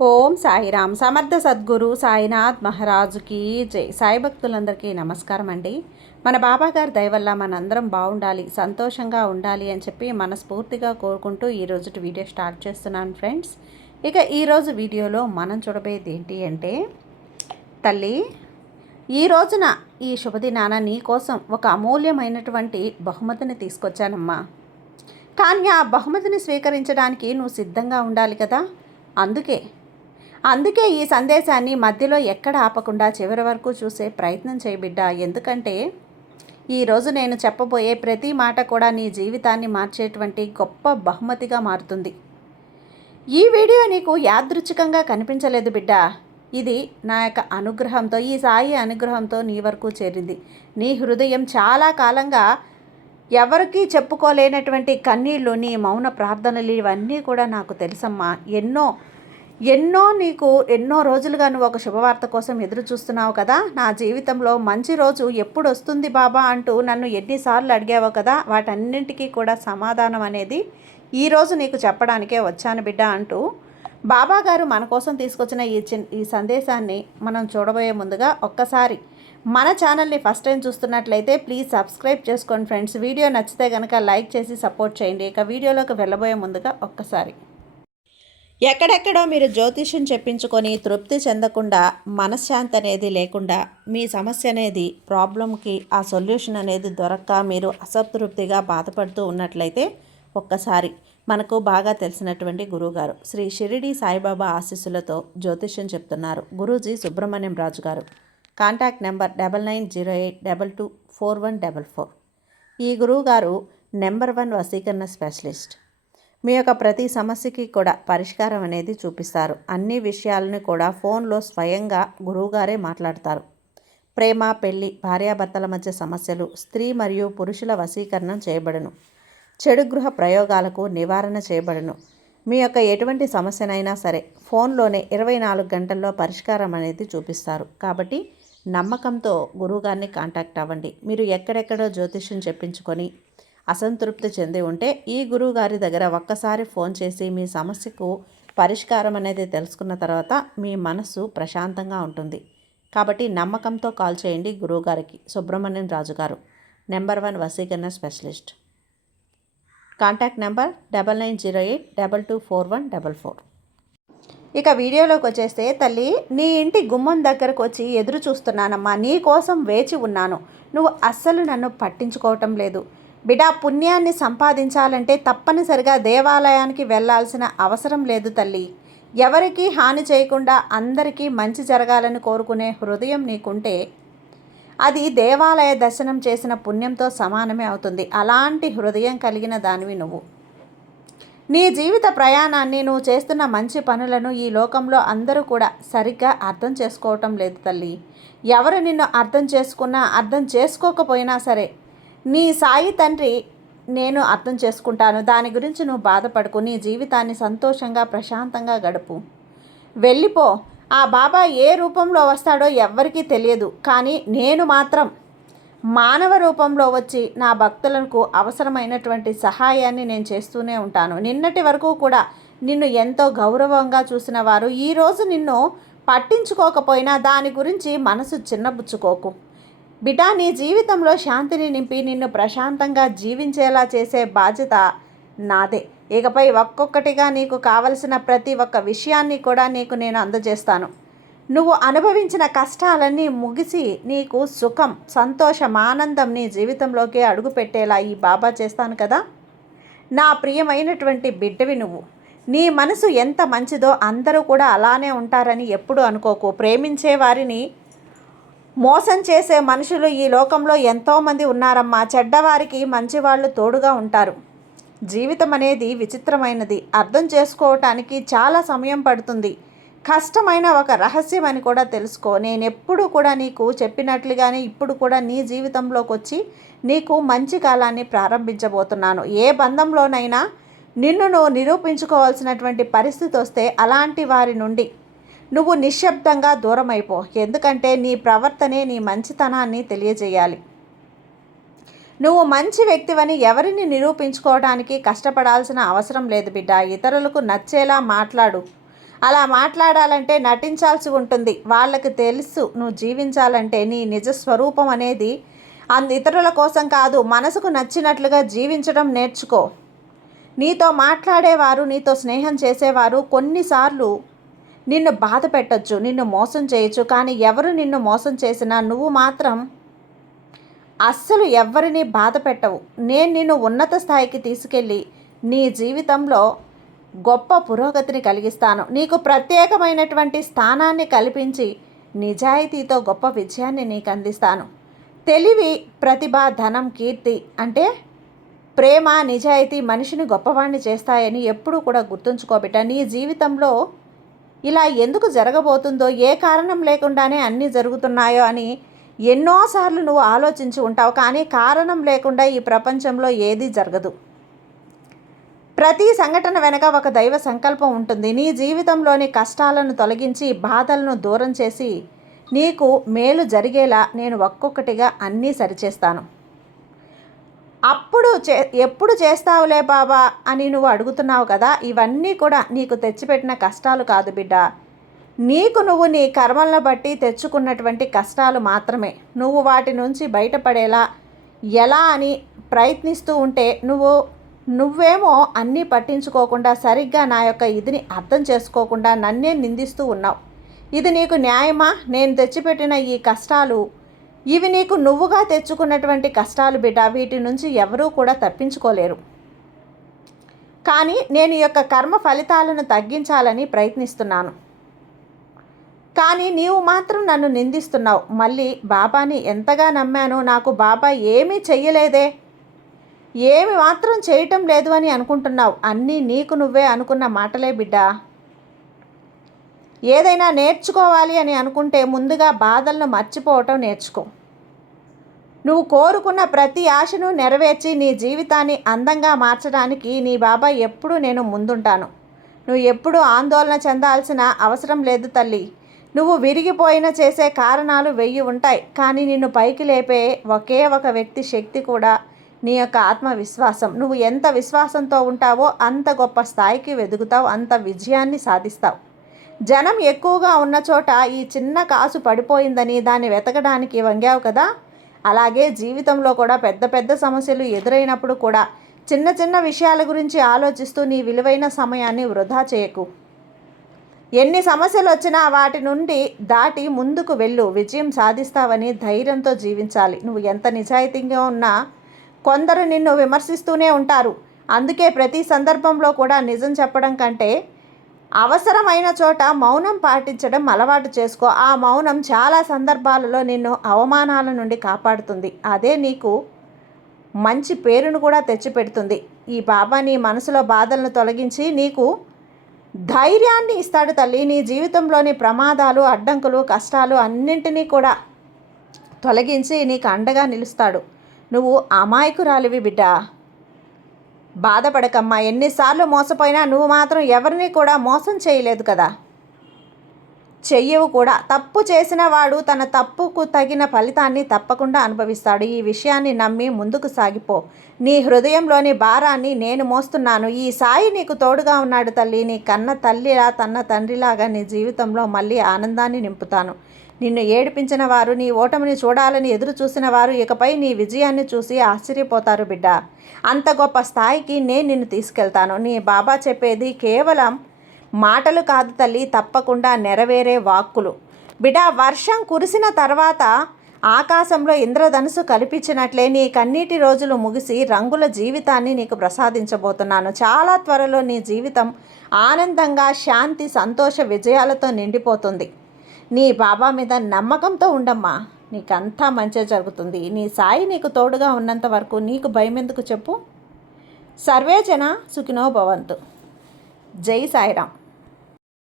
ఓం సాయిరామ్. సమర్థ సద్గురు సాయినాథ్ మహారాజుకి జై. సాయి భక్తులందరికీ నమస్కారం అండి. మన బాబాగారి దయ వల్ల మనందరం బాగుండాలి, సంతోషంగా ఉండాలి అని చెప్పి మనస్ఫూర్తిగా కోరుకుంటూ ఈరోజు వీడియో స్టార్ట్ చేస్తున్నాను ఫ్రెండ్స్. ఇక ఈరోజు వీడియోలో మనం చూడబోయేది ఏంటి అంటే, తల్లి ఈ రోజున ఈ శుభదినాన నీ కోసం ఒక అమూల్యమైనటువంటి బహుమతిని తీసుకొచ్చానమ్మా. కానీ ఆ బహుమతిని స్వీకరించడానికి నువ్వు సిద్ధంగా ఉండాలి కదా. అందుకే ఈ సందేశాన్ని మధ్యలో ఎక్కడ ఆపకుండా చివరి వరకు చూసే ప్రయత్నం చేయి బిడ్డ. ఎందుకంటే ఈరోజు నేను చెప్పబోయే ప్రతి మాట కూడా నీ జీవితాన్ని మార్చేటువంటి గొప్ప బహుమతిగా మారుతుంది. ఈ వీడియో నీకు యాదృచ్ఛికంగా కనిపించలేదు బిడ్డ. ఇది నా యొక్క అనుగ్రహంతో, ఈ సాయి అనుగ్రహంతో నీ వరకు చేరింది. నీ హృదయం చాలా కాలంగా ఎవరికీ చెప్పుకోలేనటువంటి కన్నీళ్ళు, నీ మౌన ప్రార్థనలు ఇవన్నీ కూడా నాకు తెలుసమ్మా. ఎన్నో రోజులుగా నువ్వు ఒక శుభవార్త కోసం ఎదురు చూస్తున్నావు కదా. నా జీవితంలో మంచి రోజు ఎప్పుడు వస్తుంది బాబా అంటూ నన్ను ఎన్నిసార్లు అడిగావు కదా. వాటన్నింటికీ కూడా సమాధానం అనేది ఈరోజు నీకు చెప్పడానికే వచ్చాను బిడ్డ అంటూ బాబా గారు మన కోసం తీసుకొచ్చిన ఈ సందేశాన్ని మనం చూడబోయే ముందుగా ఒక్కసారి మన ఛానల్ని ఫస్ట్ టైం చూస్తున్నట్లయితే ప్లీజ్ సబ్స్క్రైబ్ చేసుకోండి ఫ్రెండ్స్. వీడియో నచ్చితే కనుక లైక్ చేసి సపోర్ట్ చేయండి. ఇక వీడియోలోకి వెళ్ళబోయే ముందుగా ఒక్కసారి, ఎక్కడెక్కడో మీరు జ్యోతిష్యం చెప్పించుకొని తృప్తి చెందకుండా, మనశ్శాంతి అనేది లేకుండా, మీ సమస్య అనేది ప్రాబ్లంకి ఆ సొల్యూషన్ అనేది దొరక్క మీరు అసంతృప్తిగా బాధపడుతూ ఉన్నట్లయితే ఒక్కసారి మనకు బాగా తెలిసినటువంటి గురువుగారు శ్రీ షిరిడి సాయిబాబా ఆశీస్సులతో జ్యోతిష్యం చెప్తున్నారు గురూజీ సుబ్రహ్మణ్యం రాజు గారు. Contact number 9908224144. ఈ గురువుగారు నెంబర్ 1 వశీకరణ స్పెషలిస్ట్. మీ యొక్క ప్రతి సమస్యకి కూడా పరిష్కారం అనేది చూపిస్తారు. అన్ని విషయాలను కూడా ఫోన్లో స్వయంగా గురువుగారే మాట్లాడతారు. ప్రేమ, పెళ్లి, భార్యాభర్తల మధ్య సమస్యలు, స్త్రీ మరియు పురుషుల వశీకరణం చేయబడును. చెడు గృహ ప్రయోగాలకు నివారణ చేయబడును. మీ యొక్క ఎటువంటి సమస్యనైనా సరే ఫోన్లోనే 24 గంటల్లో పరిష్కారం అనేది చూపిస్తారు. కాబట్టి నమ్మకంతో గురువుగారిని కాంటాక్ట్ అవ్వండి. మీరు ఎక్కడెక్కడో జ్యోతిష్యం చెప్పించుకొని అసంతృప్తి చెంది ఉంటే ఈ గురువు గారి దగ్గర ఒక్కసారి ఫోన్ చేసి మీ సమస్యకు పరిష్కారం అనేది తెలుసుకున్న తర్వాత మీ మనసు ప్రశాంతంగా ఉంటుంది. కాబట్టి నమ్మకంతో కాల్ చేయండి గురువుగారికి. సుబ్రహ్మణ్యం రాజు గారు, నెంబర్ 1 వశీకరణ స్పెషలిస్ట్. Contact number 9908224144. ఇక వీడియోలోకి వచ్చేస్తే, తల్లి నీ ఇంటి గుమ్మం దగ్గరకు వచ్చి ఎదురు చూస్తున్నానమ్మా. నీ కోసం వేచి ఉన్నాను. నువ్వు అస్సలు నన్ను పట్టించుకోవటం లేదు బిడా. పుణ్యాన్ని సంపాదించాలంటే తప్పనిసరిగా దేవాలయానికి వెళ్ళాల్సిన అవసరం లేదు తల్లి. ఎవరికీ హాని చేయకుండా అందరికీ మంచి జరగాలని కోరుకునే హృదయం నీకుంటే అది దేవాలయ దర్శనం చేసిన పుణ్యంతో సమానమే అవుతుంది. అలాంటి హృదయం కలిగిన దానివి నువ్వు. నీ జీవిత ప్రయాణాన్ని, నువ్వు చేస్తున్న మంచి పనులను ఈ లోకంలో అందరూ కూడా సరిగ్గా అర్థం చేసుకోవటం లేదు తల్లి. ఎవరు నిన్ను అర్థం చేసుకున్నా, అర్థం చేసుకోకపోయినా సరే నీ సాయి తండ్రి నేను అర్థం చేసుకుంటాను. దాని గురించి నువ్వు బాధపడకు. నీ జీవితాన్ని సంతోషంగా ప్రశాంతంగా గడుపు. వెళ్ళిపో. ఆ బాబా ఏ రూపంలో వస్తాడో ఎవ్వరికీ తెలియదు. కానీ నేను మాత్రం మానవ రూపంలో వచ్చి నా భక్తులకు అవసరమైనటువంటి సహాయాన్ని నేను చేస్తూనే ఉంటాను. నిన్నటి వరకు కూడా నిన్ను ఎంతో గౌరవంగా చూసిన వారు ఈరోజు నిన్ను పట్టించుకోకపోయినా దాని గురించి మనసు చిన్నబుచ్చుకోకు బిడ్డా. నీ జీవితంలో శాంతిని నింపి నిన్ను ప్రశాంతంగా జీవించేలా చేసే బాధ్యత నాదే. ఇకపై ఒక్కొక్కటిగా నీకు కావలసిన ప్రతి ఒక్క విషయాన్ని కూడా నీకు నేను అందజేస్తాను. నువ్వు అనుభవించిన కష్టాలన్నీ ముగిసి నీకు సుఖం, సంతోషం, ఆనందం నీ జీవితంలోకి అడుగుపెట్టేలా ఈ బాబా చేస్తాను కదా. నా ప్రియమైనటువంటి బిడ్డవి నువ్వు. నీ మనసు ఎంత మంచిదో అందరూ కూడా అలానే ఉంటారని ఎప్పుడు అనుకోకు. ప్రేమించే వారిని మోసం చేసే మనుషులు ఈ లోకంలో ఎంతోమంది ఉన్నారమ్మా. చెడ్డవారికి మంచివాళ్ళు తోడుగా ఉంటారు. జీవితం అనేది విచిత్రమైనది. అర్థం చేసుకోవటానికి చాలా సమయం పడుతుంది. కష్టమైన ఒక రహస్యం అని కూడా తెలుసుకో. నేనెప్పుడు కూడా నీకు చెప్పినట్లుగానే ఇప్పుడు కూడా నీ జీవితంలోకి వచ్చి నీకు మంచి కాలాన్ని ప్రారంభించబోతున్నాను. ఏ బంధంలోనైనా నిన్ను నువ్వు నిరూపించుకోవాల్సినటువంటి పరిస్థితి వస్తే అలాంటి వారి నుండి నువ్వు నిశ్శబ్దంగా దూరం అయిపో. ఎందుకంటే నీ ప్రవర్తనే నీ మంచితనాన్ని తెలియజేయాలి. నువ్వు మంచి వ్యక్తివని ఎవరిని నిరూపించుకోవడానికి కష్టపడాల్సిన అవసరం లేదు బిడ్డ. ఇతరులకు నచ్చేలా మాట్లాడు. అలా మాట్లాడాలంటే నటించాల్సి ఉంటుంది. వాళ్ళకి తెలుసు నువ్వు జీవించాలంటే నీ నిజ స్వరూపం అనేది ఇతరుల కోసం కాదు, మనసుకు నచ్చినట్లుగా జీవించడం నేర్చుకో. నీతో మాట్లాడేవారు, నీతో స్నేహం చేసేవారు కొన్నిసార్లు నిన్ను బాధ పెట్టచ్చు, నిన్ను మోసం చేయొచ్చు. కానీ ఎవరు నిన్ను మోసం చేసినా నువ్వు మాత్రం అస్సలు ఎవరిని బాధ పెట్టవు. నేను నిన్ను ఉన్నత స్థాయికి తీసుకెళ్ళి నీ జీవితంలో గొప్ప పురోగతిని కలిగిస్తాను. నీకు ప్రత్యేకమైనటువంటి స్థానాన్ని కల్పించి నిజాయితీతో గొప్ప విజయాన్ని నీకు అందిస్తాను. తెలివి, ప్రతిభ, ధనం, కీర్తి అంటే ప్రేమ, నిజాయితీ మనిషిని గొప్పవాణ్ణి చేస్తాయని ఎప్పుడూ కూడా గుర్తుంచుకోబిడ్డ. నీ జీవితంలో ఇలా ఎందుకు జరగబోతుందో, ఏ కారణం లేకుండానే అన్నీ జరుగుతున్నాయో అని ఎన్నోసార్లు నువ్వు ఆలోచించి ఉంటావు. కానీ కారణం లేకుండా ఈ ప్రపంచంలో ఏదీ జరగదు. ప్రతి సంఘటన వెనక ఒక దైవ సంకల్పం ఉంటుంది. నీ జీవితంలోని కష్టాలను తొలగించి బాధలను దూరం చేసి నీకు మేలు జరిగేలా నేను ఒక్కొక్కటిగా అన్నీ సరిచేస్తాను. అప్పుడు ఎప్పుడు చేస్తావులే బాబా అని నువ్వు అడుగుతున్నావు కదా, ఇవన్నీ కూడా నీకు తెచ్చిపెట్టిన కష్టాలు కాదు బిడ్డ. నీకు నువ్వు నీ కర్మలను బట్టి తెచ్చుకున్నటువంటి కష్టాలు మాత్రమే. నువ్వు వాటి నుంచి బయటపడేలా ఎలా అని ప్రయత్నిస్తూ ఉంటే నువ్వేమో అన్నీ పట్టించుకోకుండా సరిగ్గా నా యొక్క ఇదిని అర్థం చేసుకోకుండా నన్నే నిందిస్తూ ఉన్నావు. ఇది నీకు న్యాయమా? నేను తెచ్చిపెట్టిన ఈ కష్టాలు ఇవి నీకు నువ్వుగా తెచ్చుకున్నటువంటి కష్టాలు బిడ్డ. వీటి నుంచి ఎవరూ కూడా తప్పించుకోలేరు. కానీ నేను ఈ యొక్క కర్మ ఫలితాలను తగ్గించాలని ప్రయత్నిస్తున్నాను. కానీ నీవు మాత్రం నన్ను నిందిస్తున్నావు. మళ్ళీ బాబాని ఎంతగా నమ్మానో, నాకు బాబా ఏమీ చెయ్యలేదే, ఏమి మాత్రం చేయటం లేదు అని అనుకుంటున్నావు. అన్నీ నీకు నువ్వే అనుకున్న మాటలే బిడ్డ. ఏదైనా నేర్చుకోవాలి అని అనుకుంటే ముందుగా బాధలను మర్చిపోవటం నేర్చుకో. నువ్వు కోరుకున్న ప్రతి ఆశను నెరవేర్చి నీ జీవితాన్ని అందంగా మార్చడానికి నీ బాబా ఎప్పుడూ నేను ముందుంటాను. నువ్వు ఎప్పుడూ ఆందోళన చెందాల్సిన అవసరం లేదు తల్లి. నువ్వు విరిగిపోయిన చేసే కారణాలు 1000 ఉంటాయి. కానీ నిన్ను పైకి లేపే ఒకే ఒక వ్యక్తి శక్తి కూడా నీ యొక్క ఆత్మవిశ్వాసం. నువ్వు ఎంత విశ్వాసంతో ఉంటావో అంత గొప్ప స్థాయికి వెదుగుతావు, అంత విజయాన్ని సాధిస్తావు. జనం ఎక్కువగా ఉన్న చోట ఈ చిన్న కాసు పడిపోయిందని దాన్ని వెతకడానికి వంగావు కదా, అలాగే జీవితంలో కూడా పెద్ద పెద్ద సమస్యలు ఎదురైనప్పుడు కూడా చిన్న చిన్న విషయాల గురించి ఆలోచిస్తూ నీ విలువైన సమయాన్ని వృధా చేయకు. ఎన్ని సమస్యలు వచ్చినా వాటి నుండి దాటి ముందుకు వెళ్ళు. విజయం సాధిస్తావని ధైర్యంతో జీవించాలి. నువ్వు ఎంత నిజాయితీగా ఉన్నా కొందరు నిన్ను విమర్శిస్తూనే ఉంటారు. అందుకే ప్రతి సందర్భంలో కూడా నిజం చెప్పడం కంటే అవసరమైన చోట మౌనం పాటించడం అలవాటు చేసుకో. ఆ మౌనం చాలా సందర్భాలలో నిన్ను అవమానాల నుండి కాపాడుతుంది. అదే నీకు మంచి పేరును కూడా తెచ్చిపెడుతుంది. ఈ బాబా నీ మనసులో బాధలను తొలగించి నీకు ధైర్యాన్ని ఇస్తాడు తల్లి. నీ జీవితంలోని ప్రమాదాలు, అడ్డంకులు, కష్టాలు అన్నింటినీ కూడా తొలగించి నీకు అండగా నిలుస్తాడు. నువ్వు అమాయకురాలివి బిడ్డ. బాధపడకమ్మా. ఎన్నిసార్లు మోసపోయినా నువ్వు మాత్రం ఎవరిని కూడా మోసం చేయలేదు కదా, చెయ్యవు కూడా. తప్పు చేసిన వాడు తన తప్పుకు తగిన ఫలితాన్ని తప్పకుండా అనుభవిస్తాడు. ఈ విషయాన్ని నమ్మి ముందుకు సాగిపో. నీ హృదయంలోని భారాన్ని నేను మోస్తున్నాను. ఈ సాయి నీకు తోడుగా ఉన్నాడు తల్లి. నీ కన్న తల్లిలా తన్న తండ్రిలాగా నీ జీవితంలో మళ్ళీ ఆనందాన్ని నింపుతాను. నిన్ను ఏడిపించిన వారు, నీ ఓటమిని చూడాలని ఎదురు చూసిన వారు ఇకపై నీ విజయాన్ని చూసి ఆశ్చర్యపోతారు బిడ్డ. అంత గొప్ప స్థాయికి నేను నిన్ను తీసుకెళ్తాను. నీ బాబా చెప్పేది కేవలం మాటలు కాదు తల్లి, తప్పకుండా నెరవేరే వాక్కులు. బిడ్డ, వర్షం కురిసిన తర్వాత ఆకాశంలో ఇంద్రధనుసు కల్పించినట్లే నీ కన్నీటి రోజులు ముగిసి రంగుల జీవితాన్ని నీకు ప్రసాదించబోతున్నాను. చాలా త్వరలో నీ జీవితం ఆనందంగా, శాంతి, సంతోష, విజయాలతో నిండిపోతుంది. నీ బాబా మీద నమ్మకంతో ఉండమ్మా. నీకంతా మంచి జరుగుతుంది. నీ సాయి నీకు తోడుగా ఉన్నంత వరకు నీకు భయం ఎందుకు చెప్పు. సర్వే జన సుఖినో భవంతు. జై సాయిరామ్.